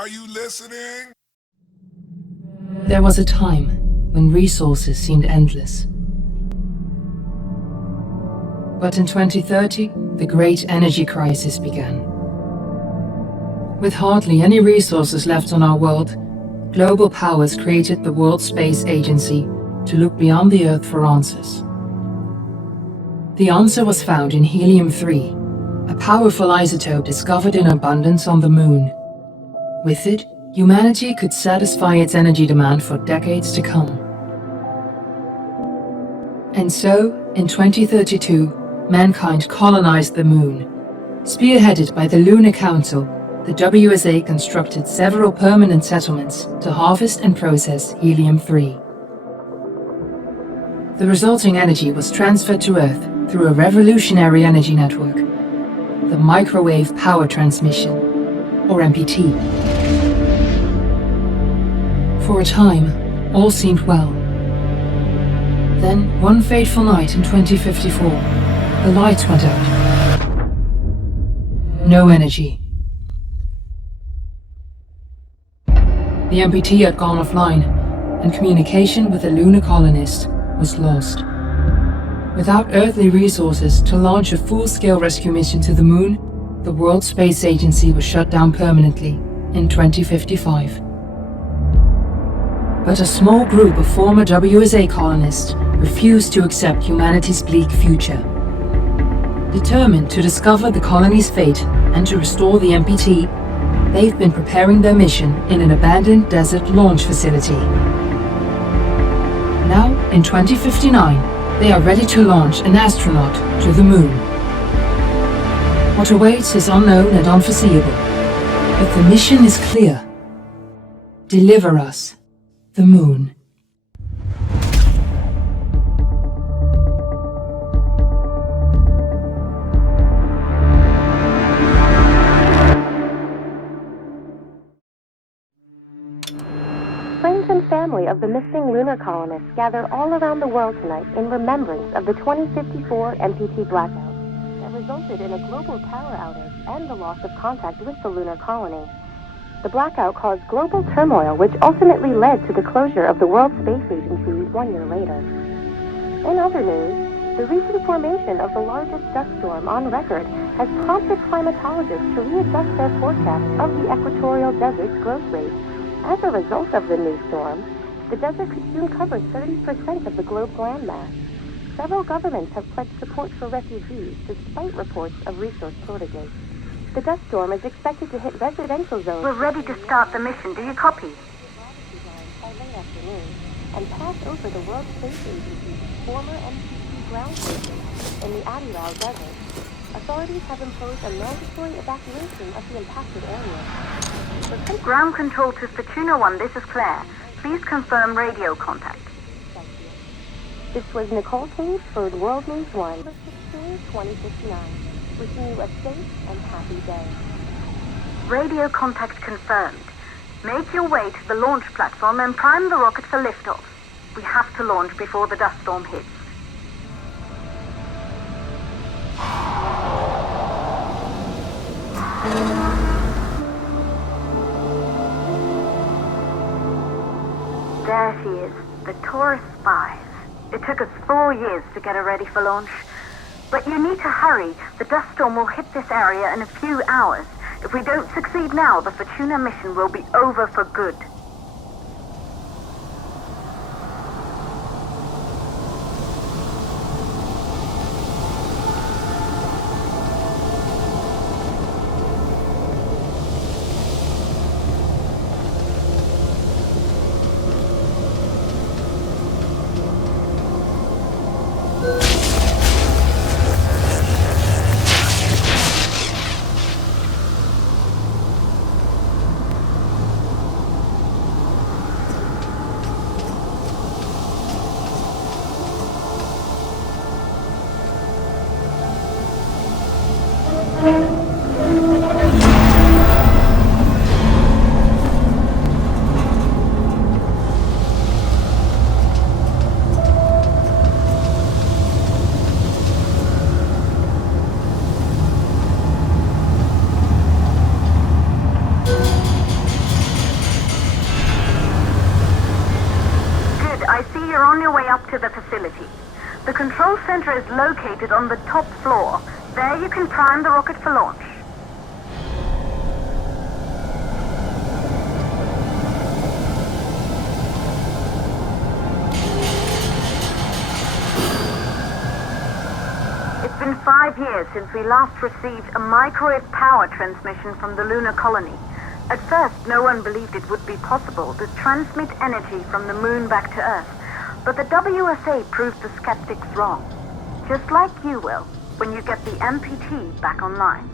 Are you listening? There was a time when resources seemed endless. But in 2030, the great energy crisis began. With hardly any resources left on our world, global powers created the World Space Agency to look beyond the Earth for answers. The answer was found in helium-3, a powerful isotope discovered in abundance on the Moon. With it, humanity could satisfy its energy demand for decades to come. And so, in 2032, mankind colonized the Moon. Spearheaded by the Lunar Council, the WSA constructed several permanent settlements to harvest and process helium-3. The resulting energy was transferred to Earth through a revolutionary energy network, the Microwave Power Transmission, or MPT. For a time, all seemed well. Then, one fateful night in 2054, the lights went out. No energy. The MPT had gone offline, and communication with the lunar colonist was lost. Without earthly resources to launch a full-scale rescue mission to the Moon, the World Space Agency was shut down permanently in 2055. But a small group of former WSA colonists refused to accept humanity's bleak future. Determined to discover the colony's fate and to restore the MPT, they've been preparing their mission in an abandoned desert launch facility. Now, in 2059, they are ready to launch an astronaut to the Moon. What awaits is unknown and unforeseeable, but the mission is clear. Deliver us the Moon. Friends and family of the missing lunar colonists gather all around the world tonight in remembrance of the 2054 MPT blackout that resulted in a global power outage and the loss of contact with the lunar colony. The blackout caused global turmoil, which ultimately led to the closure of the World Space Agency 1 year later. In other news, the recent formation of the largest dust storm on record has prompted climatologists to readjust their forecast of the equatorial desert's growth rate. As a result of the new storm, the desert could soon cover 30% of the globe's landmass. Several governments have pledged support for refugees despite reports of resource shortages. The dust storm is expected to hit residential zones. We're ready to start the mission. Do you copy? By late afternoon, and pass over the World Space Agency's former MPT ground station in the Adiral Desert. Authorities have imposed a mandatory evacuation of the impacted area. Ground control to Fortuna 1, this is Claire. Please confirm radio contact. This was Nicole Cage for World News 1, 2059. Wishing you a safe and happy day. Radio contact confirmed. Make your way to the launch platform and prime the rocket for liftoff. We have to launch before the dust storm hits. There she is, the Taurus 5. It took us 4 years to get her ready for launch. But you need to hurry. The dust storm will hit this area in a few hours. If we don't succeed now, the Fortuna mission will be over for good. up to the facility. The control center is located on the top floor. There you can prime the rocket for launch. It's been 5 years since we last received a microwave power transmission from the lunar colony. At first, no one believed it would be possible to transmit energy from the moon back to Earth. But the WSA proved the skeptics wrong. Just like you will, when you get the MPT back online.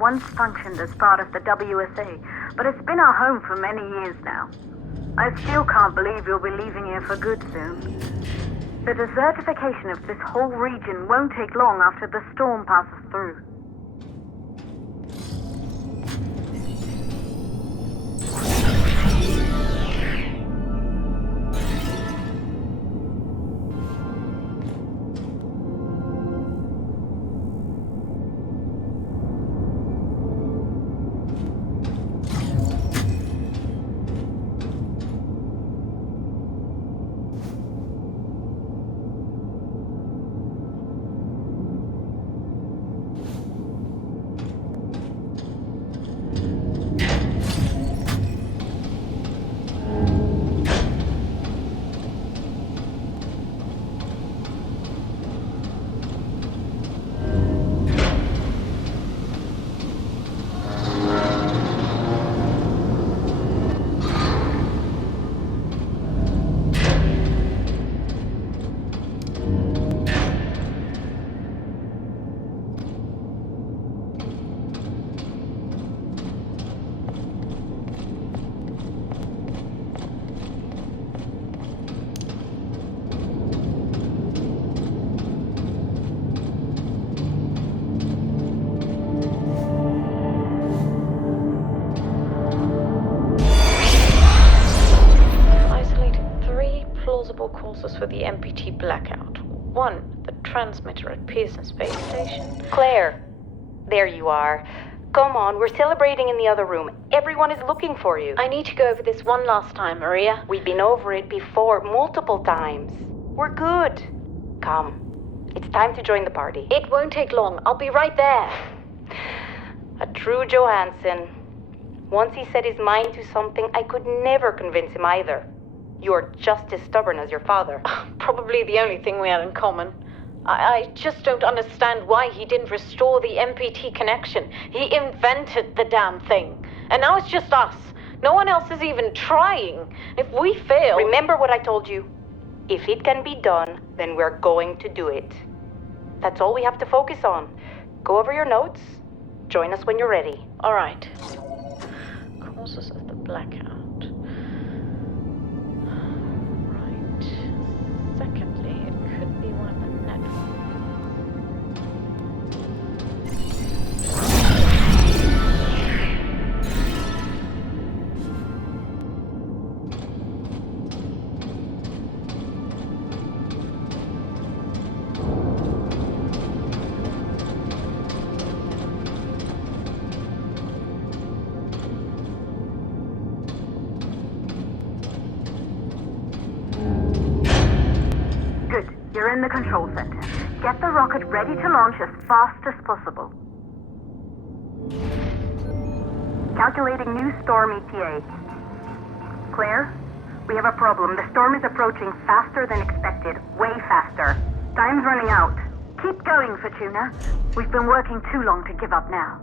Once functioned as part of the WSA, but it's been our home for many years now. I still can't believe you'll be leaving here for good soon. The desertification of this whole region won't take long after the storm passes through. Causes for the MPT blackout. 1, the transmitter at Pearson Space Station. Claire, there you are. Come on, we're celebrating in the other room. Everyone is looking for you. I need to go over this one last time, Maria. We've been over it before, multiple times. We're good. Come, it's time to join the party. It won't take long. I'll be right there. A true Johansson. Once he set his mind to something, I could never convince him either. You're just as stubborn as your father. Probably the only thing we had in common. I just don't understand why he didn't restore the MPT connection. He invented the damn thing. And now it's just us. No one else is even trying. If we fail... Remember what I told you. If it can be done, then we're going to do it. That's all we have to focus on. Go over your notes. Join us when you're ready. All right. Causes of the blackout. Secondly, it could be one of the networks. You're in the control center. Get the rocket ready to launch as fast as possible. Calculating new storm ETA. Claire, we have a problem. The storm is approaching faster than expected. Way faster. Time's running out. Keep going, Fortuna. We've been working too long to give up now.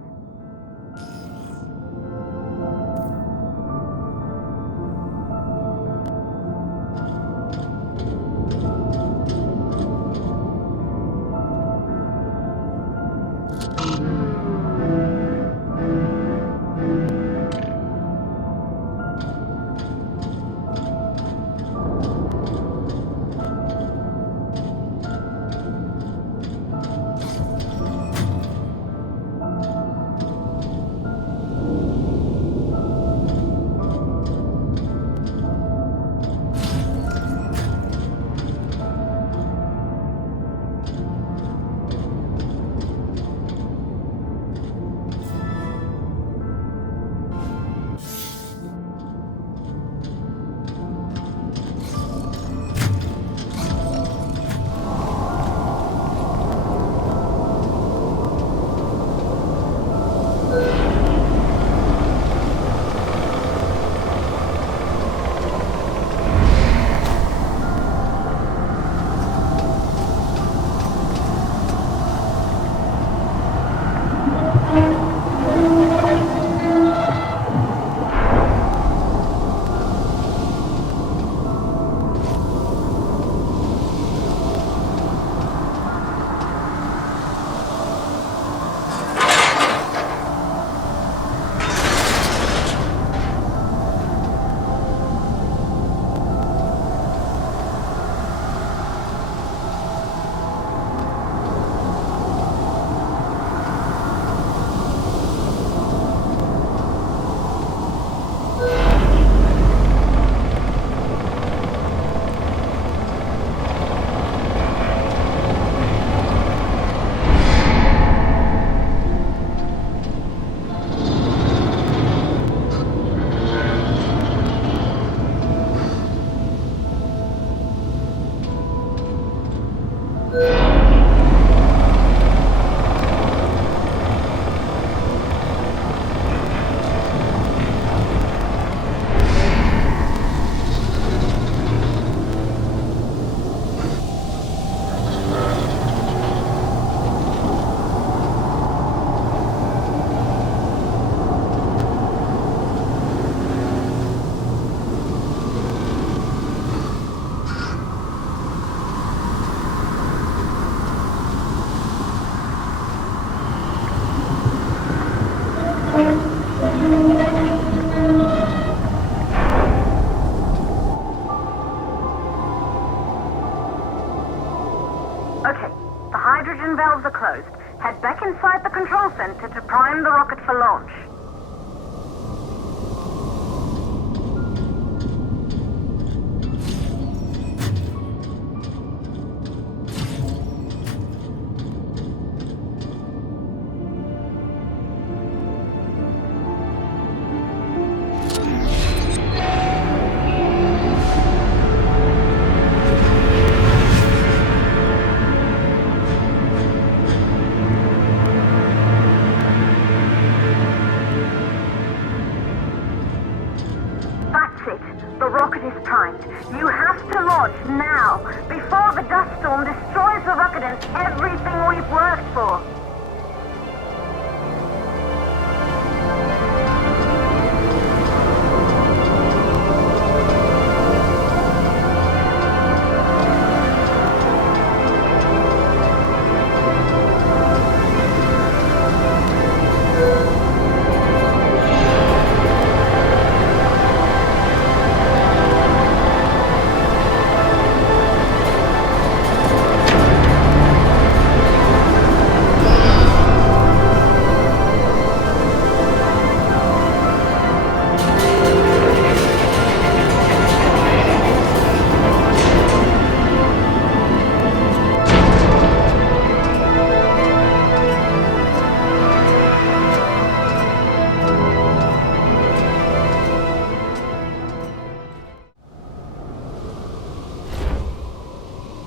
Okay, the hydrogen valves are closed. Head back inside the control center to prime the rocket for launch. The rocket is primed. You have to launch now, before the dust storm destroys the rocket and everything we've worked for.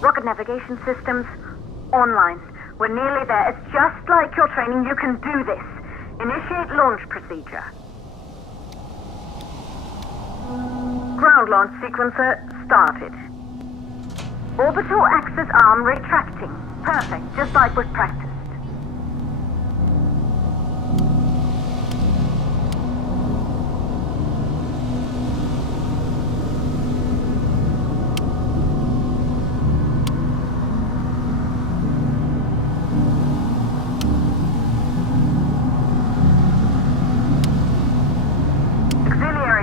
Rocket navigation systems online. We're nearly there. It's just like your training. You can do this. Initiate launch procedure. Ground launch sequencer started. Orbital axis arm retracting. Perfect, just like we've practiced.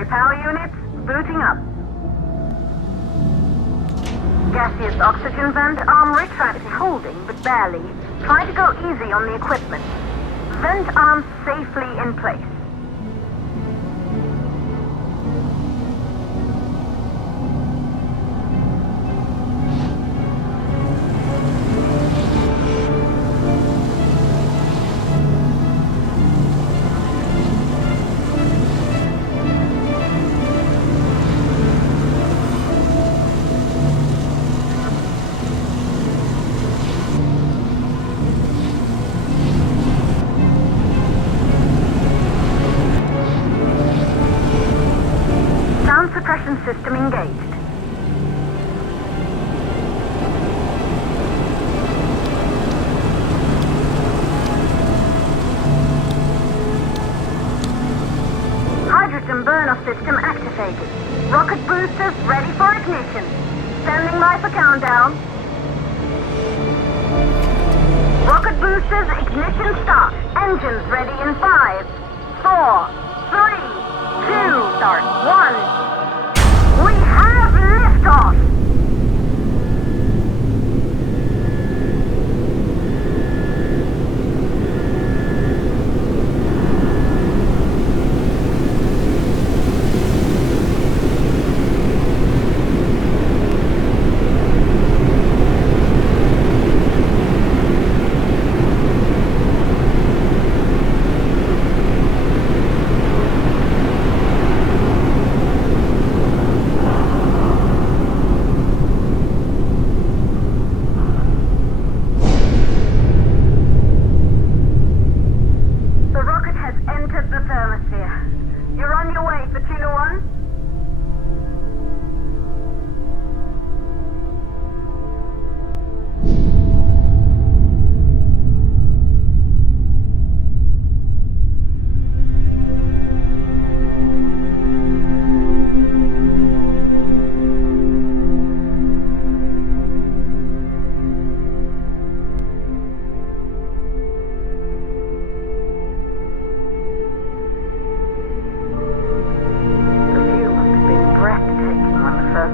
Power units booting up. Gaseous oxygen vent arm retracted, holding but barely. Try to go easy on the equipment. Vent arm safely in place. Suppression system engaged. Hydrogen burn-off system activated. Rocket boosters ready for ignition. Standing by for countdown. Rocket boosters ignition start. Engines ready in 5, 4, 3, 2, start, 1. We have liftoff!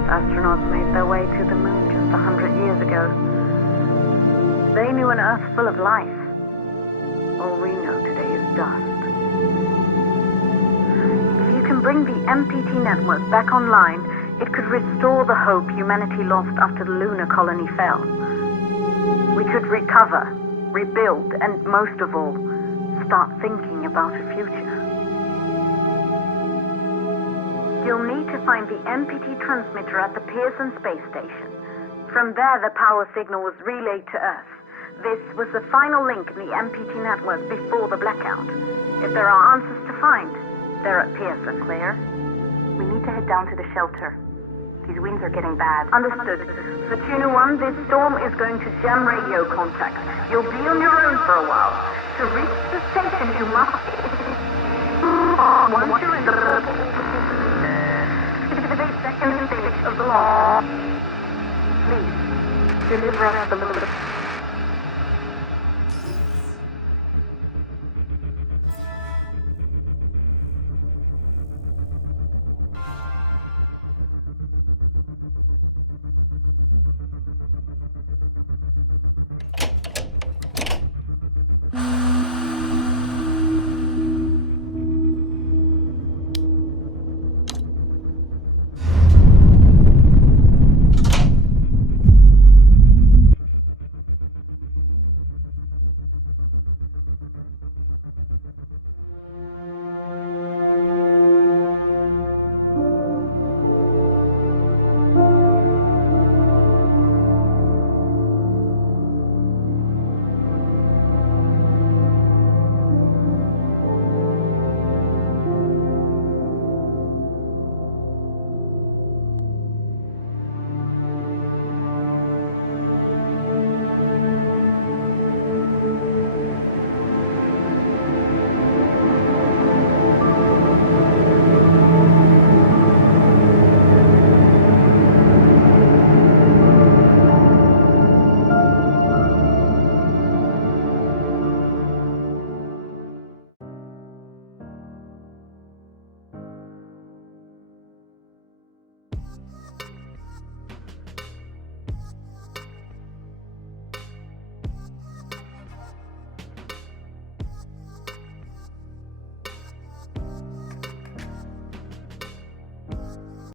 Astronauts made their way to the moon just 100 years ago. knew an Earth full of life. All we know today is dust. If you can bring the MPT network back online, it could restore the hope humanity lost after the lunar colony fell. We could recover, rebuild, and most of all, start thinking about a future. You'll need to find the MPT transmitter at the Pearson space station. From there, the power signal was relayed to Earth. This was the final link in the MPT network before the blackout. If there are answers to find, they're at Pearson. Claire, we need to head down to the shelter. These winds are getting bad. Understood. For Tuna 1, this storm is going to jam radio contact. You'll be on your own for a while. To reach the station, you must... Once you're in the second stage of the launch, please deliver us the